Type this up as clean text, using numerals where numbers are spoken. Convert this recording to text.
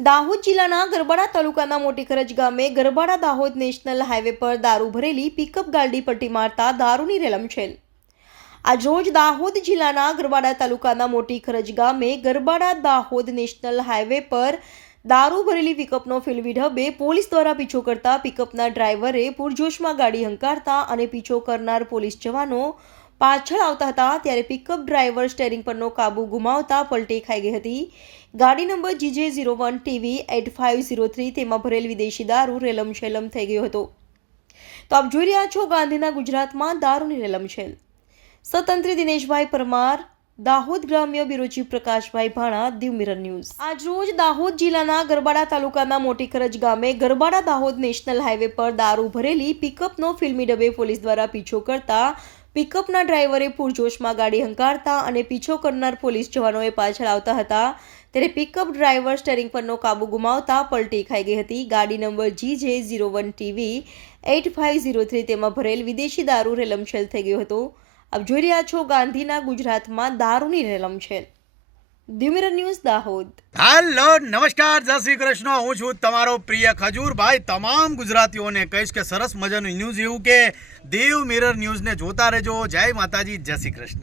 દાહોદ જિલ્લાના ગરબાડા તાલુકાના મોટી ખરજ ગામે ગરબાડા દાહોદ નેશનલ હાઈવે પર દારૂ ભરેલી પિકઅપ ગાડી પલટી મારતા દારૂની રેલમછેલ। આજરોજ દાહોદ જિલ્લાના ગરબાડા તાલુકાના મોટી ખરજ ગામે ગરબાડા દાહોદ નેશનલ હાઈવે પર દારૂ ભરેલી પિકઅપનો ફિલ્મી ઢબે પોલીસ દ્વારા પીછો કરતા પિકઅપના ડ્રાઈવરે પૂરજોશમાં ગાડી હંકારતા અને પીછો કરનાર પોલીસ જવાનો પાછળ આવતા હતા ત્યારે પિકઅપ ડ્રાઈવર સ્ટેરિંગ પરનો કાબુ ગુમાવતા પલટી ખાઈ ગઈ હતી। ગાડી નંબર GJ01 TV 8503 તેમાં ભરેલ વિદેશી દારૂ રેલમછેલમ થઈ ગયો હતો। તો આપ જોઈ રહ્યા છો ગાંધીના ગુજરાતમાં દારૂની રેલમછેલ। સ્વતંત્રી દિનેશભાઈ પરમાર, દાહોદ ગ્રામ્ય bureau chief Prakashbhai Bhana, Diu Mirror News. આજરોજ દાહોદ જિલ્લાના ગરબાડા તાલુકાના મોટી ખરજ ગામે ગરબાડા દાહોદ નેશનલ હાઈવે પર દારૂ ભરેલી પિકઅપનો ફિલ્મી ડબે પોલીસ દ્વારા પીછો કરતા પિકઅપના ડ્રાઈવરે પૂરજોશમાં ગાડી હંકારતા અને પીછો કરનાર પોલીસ જવાનોએ પાછળ આવતા હતા ત્યારે પિકઅપ ડ્રાઈવર સ્ટેરિંગ પરનો કાબુ ગુમાવતા પલટી ખાઈ ગઈ હતી। ગાડી નંબર GJ01 TV 8503 તેમાં ભરેલ વિદેશી દારૂ રેલમછેલ થઈ ગયો હતો। આપ જોઈ રહ્યા છો ગાંધીના ગુજરાતમાં દારૂની રેલમછેલ। Diu Mirror News Dahod. Hello નમસ્કાર, જય શ્રી કૃષ્ણ। હું છું તમારો પ્રિય ખજૂરભાઈ। તમામ ગુજરાતીઓને કહીશ કે સરસ મજાનું ન્યૂઝ એવું કે દીવ મિરર ન્યૂઝને જોતા રહેજો। જય માતાજી, જય શ્રી કૃષ્ણ।